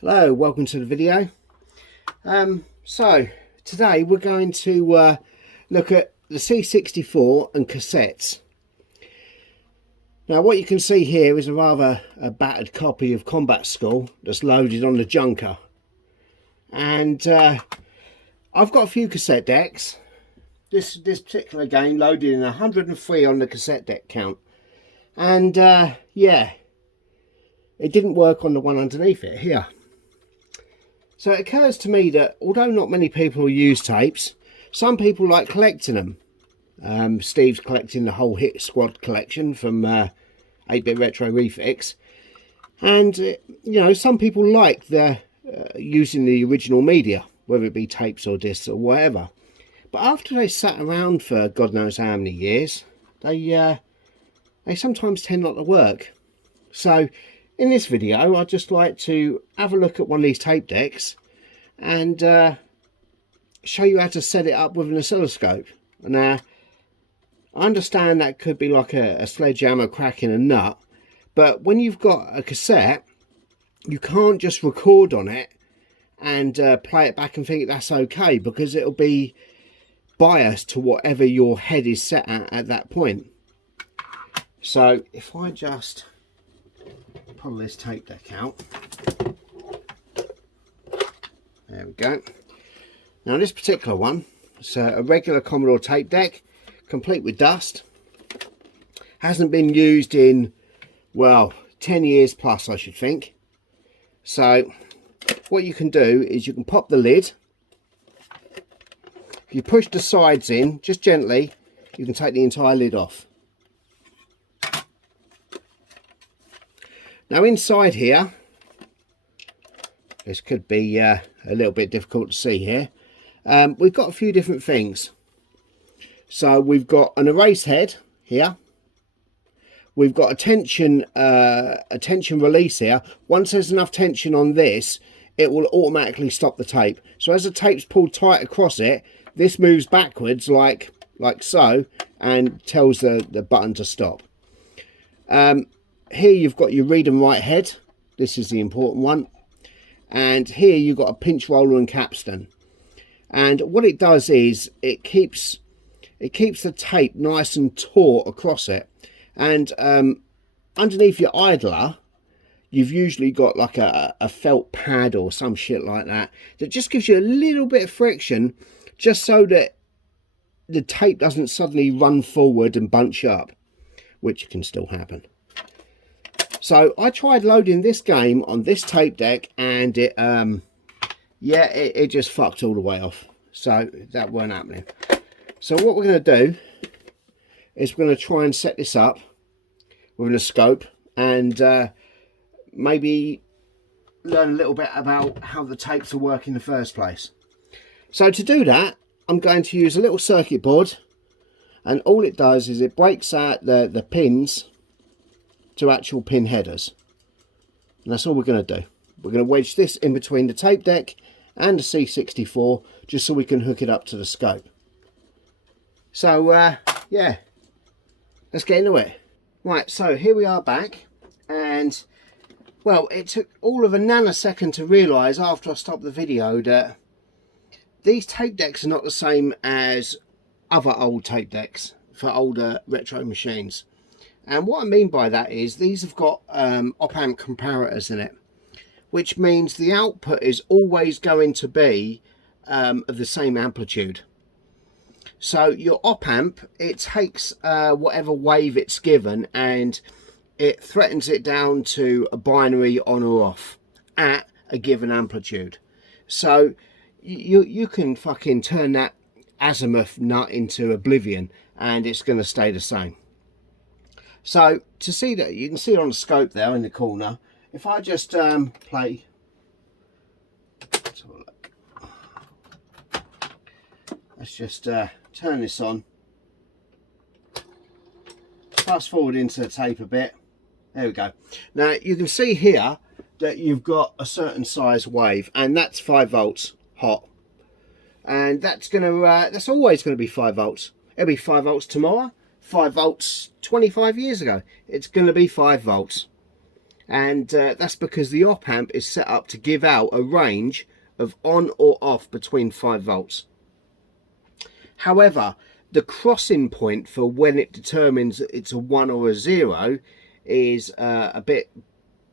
Hello, welcome to the video. So today we're going to look at the C64 and cassettes. Now what you can see here is a rather battered copy of Combat School that's loaded on the junker, and I've got a few cassette decks. This particular game loaded in 103 on the cassette deck count, and yeah, it didn't work on the one underneath it here. So it occurs to me that although not many people use tapes, some people like collecting them. Steve's collecting the whole Hit Squad collection from 8-Bit Retro Refix. And, you know, some people like using the original media, whether it be tapes or discs or whatever. But after they sat around for God knows how many years, they sometimes tend not to work. So in this video, I'd just like to have a look at one of these tape decks and show you how to set it up with an oscilloscope. Now, I understand that could be like a sledgehammer cracking a nut, but when you've got a cassette, you can't just record on it and play it back and think that's okay, because it'll be biased to whatever your head is set at that point. So if I just pull this tape deck out, there we go. Now this particular one, it's a regular Commodore tape deck, complete with dust. Hasn't been used in, well, 10 years plus, I should think. So what you can do is you can pop the lid. If you push the sides in just gently, you can take the entire lid off. Now inside here, this could be a little bit difficult to see here, we've got a few different things. So we've got an erase head here, we've got a tension release here. Once there's enough tension on this, it will automatically stop the tape. So as the tape's pulled tight across it, this moves backwards like so, and tells the button to stop. Here you've got your read and write head. This is the important one. And here you've got a pinch roller and capstan. And what it does is it keeps the tape nice and taut across it. And underneath your idler, you've usually got like a felt pad or some shit like that just gives you a little bit of friction, just so that the tape doesn't suddenly run forward and bunch up, which can still happen. So I tried loading this game on this tape deck, and it just fucked all the way off. So that weren't happening. So what we're going to do is we're going to try and set this up with a scope, and maybe learn a little bit about how the tapes will work in the first place. So to do that, I'm going to use a little circuit board, and all it does is it breaks out the pins to actual pin headers, and that's all we're going to do. We're going to wedge this in between the tape deck and the C64 just so we can hook it up to the scope. So yeah, let's get into it. Right, so here we are back, and well, it took all of a nanosecond to realise after I stopped the video that these tape decks are not the same as other old tape decks for older retro machines. And what I mean by that is these have got op-amp comparators in it, which means the output is always going to be of the same amplitude. So your op-amp, it takes whatever wave it's given and it threatens it down to a binary on or off at a given amplitude. So you can fucking turn that Azimuth nut into oblivion and it's going to stay the same. So to see that, you can see it on the scope there in the corner. If I just play, let's have a look. Let's just turn this on, fast forward into the tape a bit. There we go. Now you can see here that you've got a certain size wave, and that's 5 volts hot, and that's always going to be 5 volts. It'll be 5 volts tomorrow, 5 volts 25 years ago. It's going to be 5 volts. and that's because the op amp is set up to give out a range of on or off between 5 volts. However, the crossing point for when it determines it's a 1 or a 0 is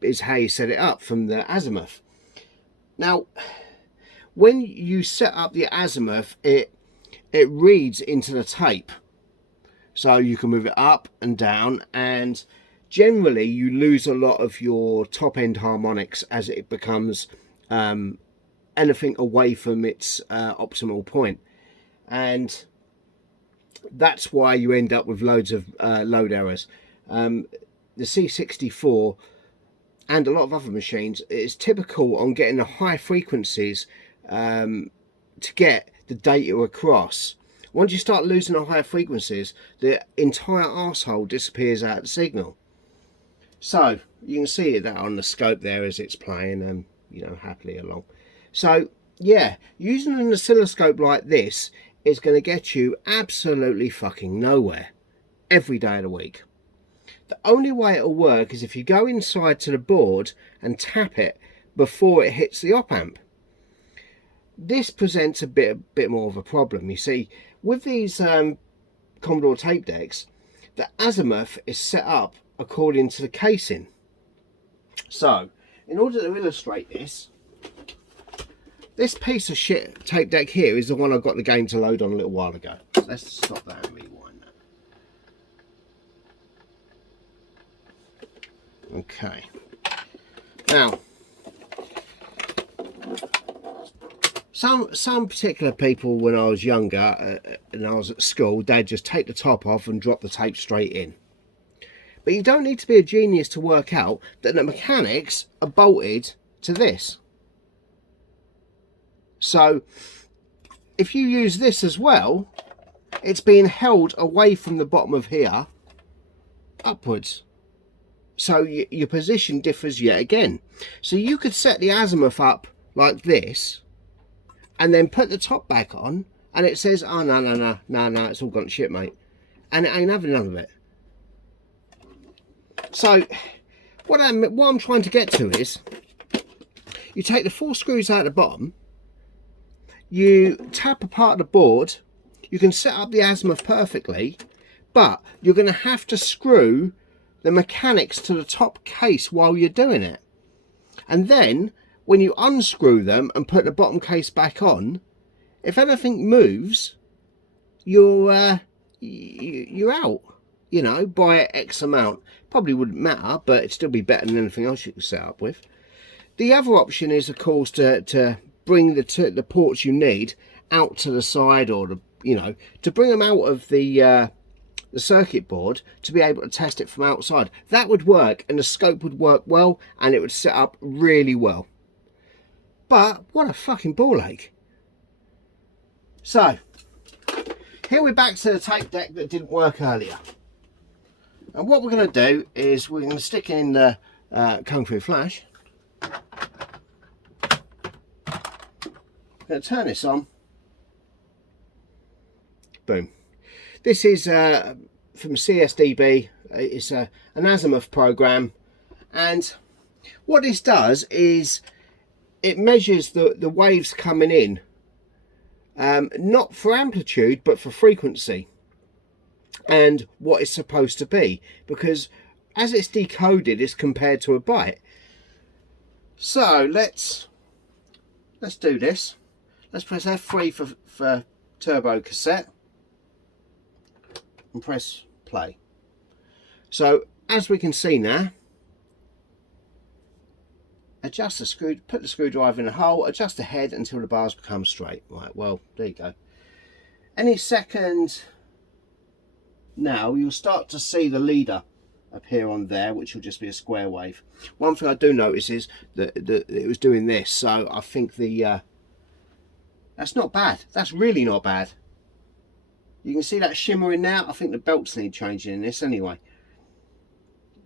is how you set it up from the Azimuth. Now, when you set up the Azimuth, it reads into the tape, so you can move it up and down, and generally you lose a lot of your top end harmonics as it becomes anything away from its optimal point, and that's why you end up with loads of load errors. The C64 and a lot of other machines, it's typical on getting the high frequencies to get the data across. Once you start losing the higher frequencies, the entire arsehole disappears out of the signal. So you can see that on the scope there as it's playing and happily along. So yeah, using an oscilloscope like this is going to get you absolutely fucking nowhere every day of the week. The only way it'll work is if you go inside to the board and tap it before it hits the op amp. This presents a bit more of a problem. You see, with these Commodore tape decks, the Azimuth is set up according to the casing. So, in order to illustrate this piece of shit tape deck here is the one I got the game to load on a little while ago. Let's stop that and rewind that. Okay. Now, some particular people when I was younger and I was at school, they'd just take the top off and drop the tape straight in. But you don't need to be a genius to work out that the mechanics are bolted to this. So if you use this as well, it's being held away from the bottom of here upwards. So your position differs yet again. So you could set the Azimuth up like this and then put the top back on and it says, oh no, it's all gone to shit, mate. And it ain't having none of it. So what I'm trying to get to is, you take the 4 screws out the bottom, you tap a part of the board, you can set up the Azimuth perfectly, but you're going to have to screw the mechanics to the top case while you're doing it. And then when you unscrew them and put the bottom case back on, if anything moves, you're out, by X amount. Probably wouldn't matter, but it'd still be better than anything else you could set up with. The other option is, of course, to bring the ports you need out to the side, or to bring them out of the circuit board to be able to test it from outside. That would work, and the scope would work well, and it would set up really well. But what a fucking ball ache. So here we're back to the tape deck that didn't work earlier. And what we're going to do is we're going to stick in the Kung Fu Flash. I'm going to turn this on. Boom. This is from CSDB. It's an Azimuth program, and what this does is it measures the waves coming in, not for amplitude but for frequency and what it's supposed to be, because as it's decoded, it's compared to a byte. So let's do this. Let's press F3 for turbo cassette and press play. So as we can see now, adjust the screw, put the screwdriver in the hole, adjust the head until the bars become straight. Right, well, there you go. Any second now you'll start to see the leader appear on there, which will just be a square wave. One thing I do notice is that it was doing this, so I think that's not bad. That's really not bad. You can see that shimmering now. I think the belts need changing in this anyway.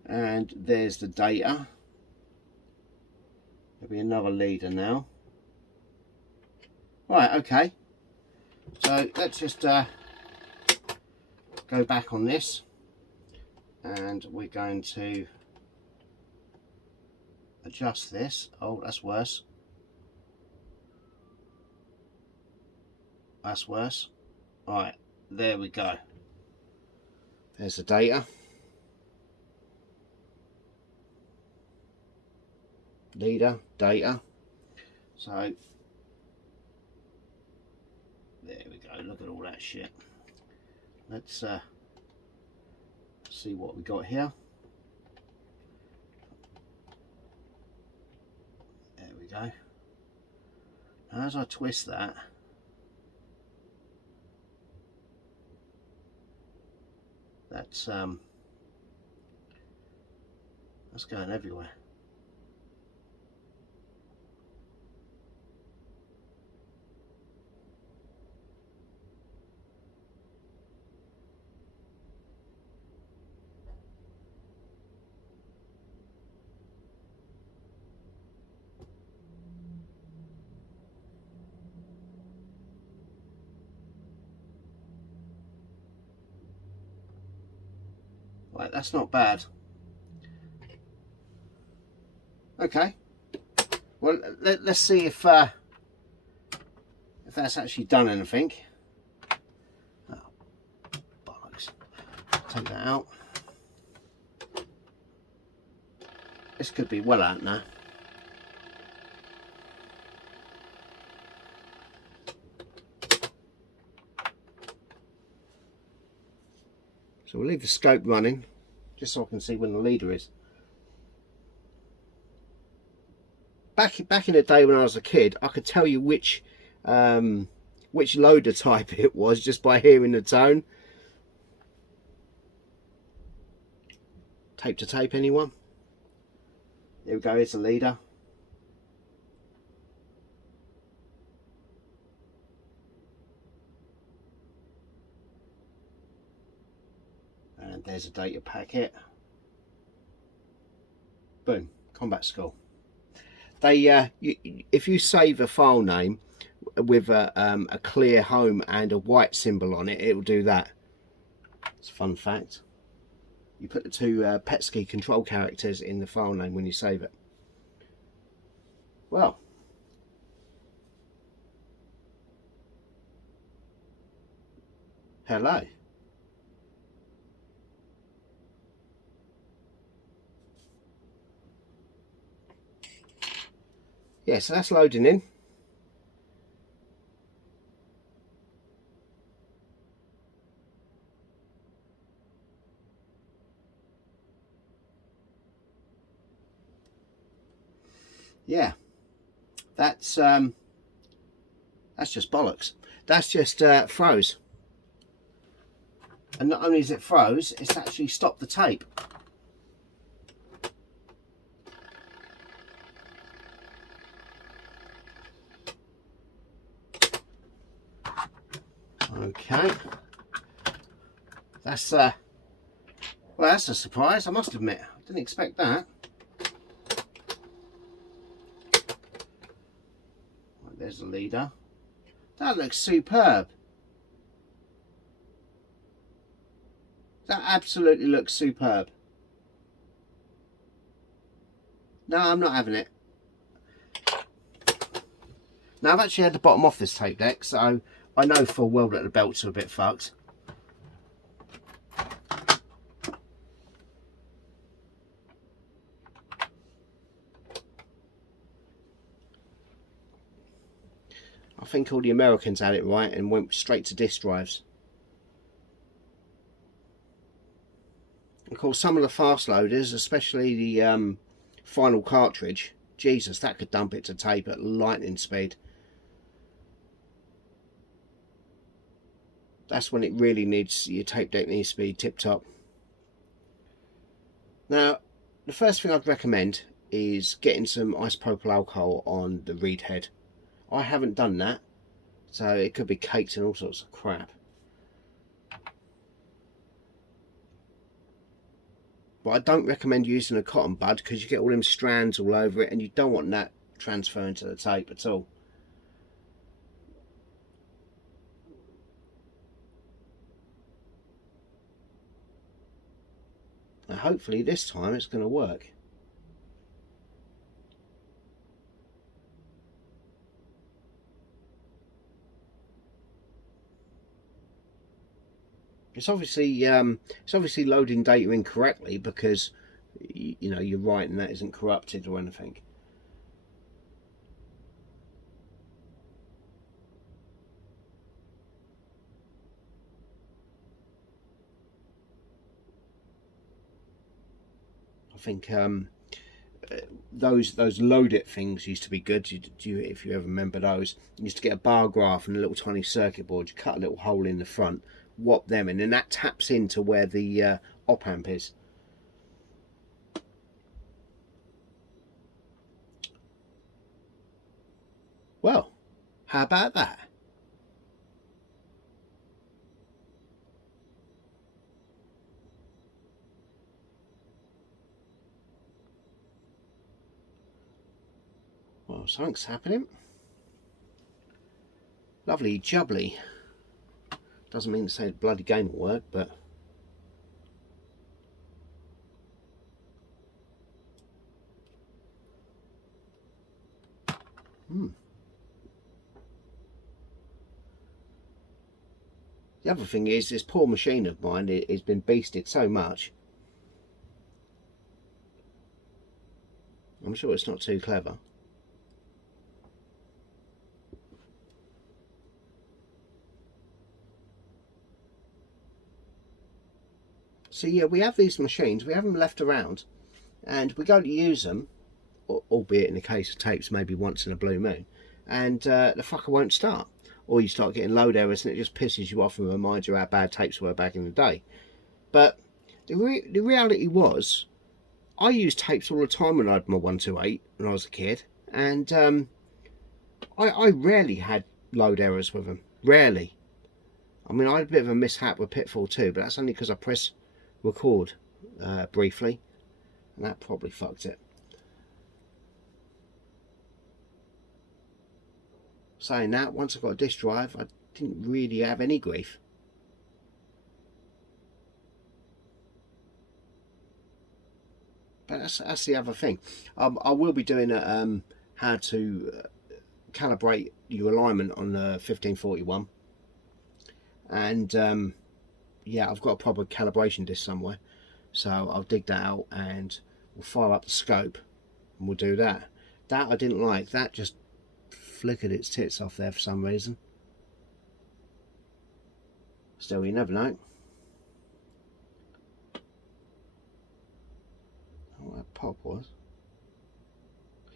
And there's the data. There'll be another leader now. Right, okay. So let's just go back on this. And we're going to adjust this. Oh, that's worse. That's worse. Right, there we go. There's the data. Leader, data. So, there we go. Look at all that shit. Let's see what we got here. There we go. Now, as I twist that, that's going everywhere. Right, that's not bad. Okay. Well, let's see if that's actually done anything. Oh, bollocks. Take that out. This could be well out now. So we'll leave the scope running, just so I can see when the leader is. Back in the day when I was a kid, I could tell you which loader type it was just by hearing the tone. Tape to tape, anyone? There we go, here's the leader. And there's a data packet. Boom, combat school. They if you save a file name with a clear home and a white symbol on it, it will do that. It's a fun fact. You put the two PETSCII control characters in the file name when you save it. Well, hello. Yeah, so that's loading in. Yeah, that's just bollocks. That's just froze. And not only is it froze, it's actually stopped the tape. Okay, that's well, that's a surprise, I must admit. I didn't expect that. Right, there's the leader. That looks superb. That absolutely looks superb. No, I'm not having it. Now, I've actually had the bottom off this tape deck, so I know full well that the belts are a bit fucked. I think all the Americans had it right and went straight to disk drives. Of course, some of the fast loaders, especially the final cartridge, Jesus, that could dump it to tape at lightning speed. That's when it really needs, your tape deck needs to be tip top. Now, the first thing I'd recommend is getting some isopropyl alcohol on the read head. I haven't done that, so it could be caked and all sorts of crap. But I don't recommend using a cotton bud because you get all them strands all over it and you don't want that transferring to the tape at all. Now hopefully this time it's going to work. It's obviously loading data incorrectly, because you know, you're right and that isn't corrupted or anything. I think those load it things used to be good. If you ever remember those, you used to get a bar graph and a little tiny circuit board. You cut a little hole in the front, whop them in, and that taps into where the op amp is. Well, how about that? Well, something's happening. Lovely jubbly. Doesn't mean to say the bloody game will work, but the other thing is, this poor machine of mine has been beasted so much. I'm sure it's not too clever. So yeah, we have these machines, we have them left around, and we go to use them, albeit in the case of tapes maybe once in a blue moon, and the fucker won't start. Or you start getting load errors and it just pisses you off and reminds you how bad tapes were back in the day. But the reality was, I used tapes all the time when I had my 128 when I was a kid, and I rarely had load errors with them. Rarely. I mean, I had a bit of a mishap with Pitfall 2, but that's only because I pressed record briefly, and that probably fucked it. Saying that, once I got a disk drive, I didn't really have any grief. But that's the other thing. I will be doing how to calibrate your alignment on the 1541, and yeah, I've got a proper calibration disc somewhere, so I'll dig that out and we'll fire up the scope and we'll do that. That I didn't like. That just flickered its tits off there for some reason. Still, you never know. What that pop was.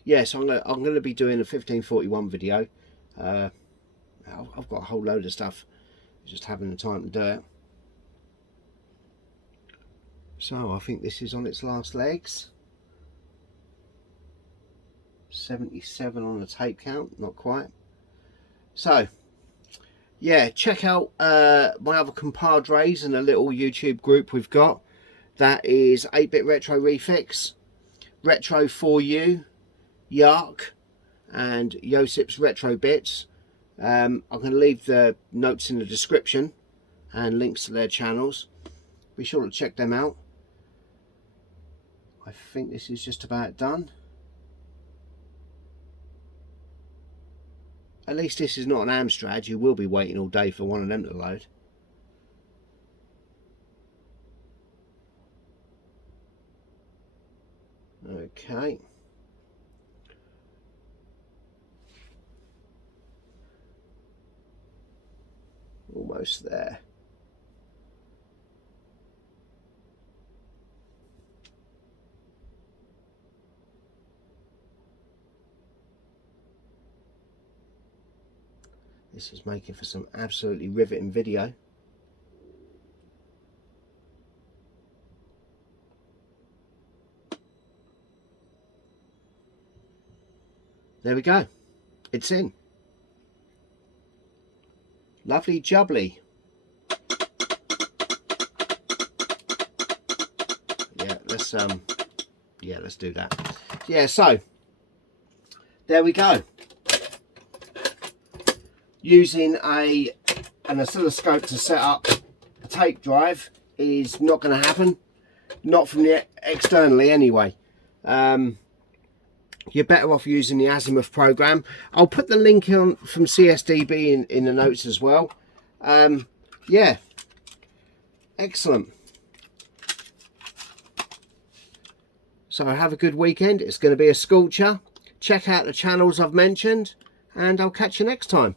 Yes, I'm gonna be doing a 1541 video. I've got a whole load of stuff, just having the time to do it. So I think this is on its last legs. 77 on the tape count, not quite. So yeah, check out my other compadres and a little YouTube group we've got. That is 8-Bit Retro Refix, Retro 4U, YARC, and Josip's Retro Bits. I'm going to leave the notes in the description and links to their channels. Be sure to check them out. I think this is just about done. At least this is not an Amstrad. You will be waiting all day for one of them to load. Okay. Almost there. This is making for some absolutely riveting video. There we go. It's in. Lovely jubbly. Yeah, let's do that. Yeah, so there we go. Using an oscilloscope to set up a tape drive is not going to happen. Not from the externally anyway. You're better off using the Azimuth program. I'll put the link on from CSDB in the notes as well. Yeah, Excellent. So have a good weekend. It's going to be a scorcher. Check out the channels I've mentioned, and I'll catch you next time.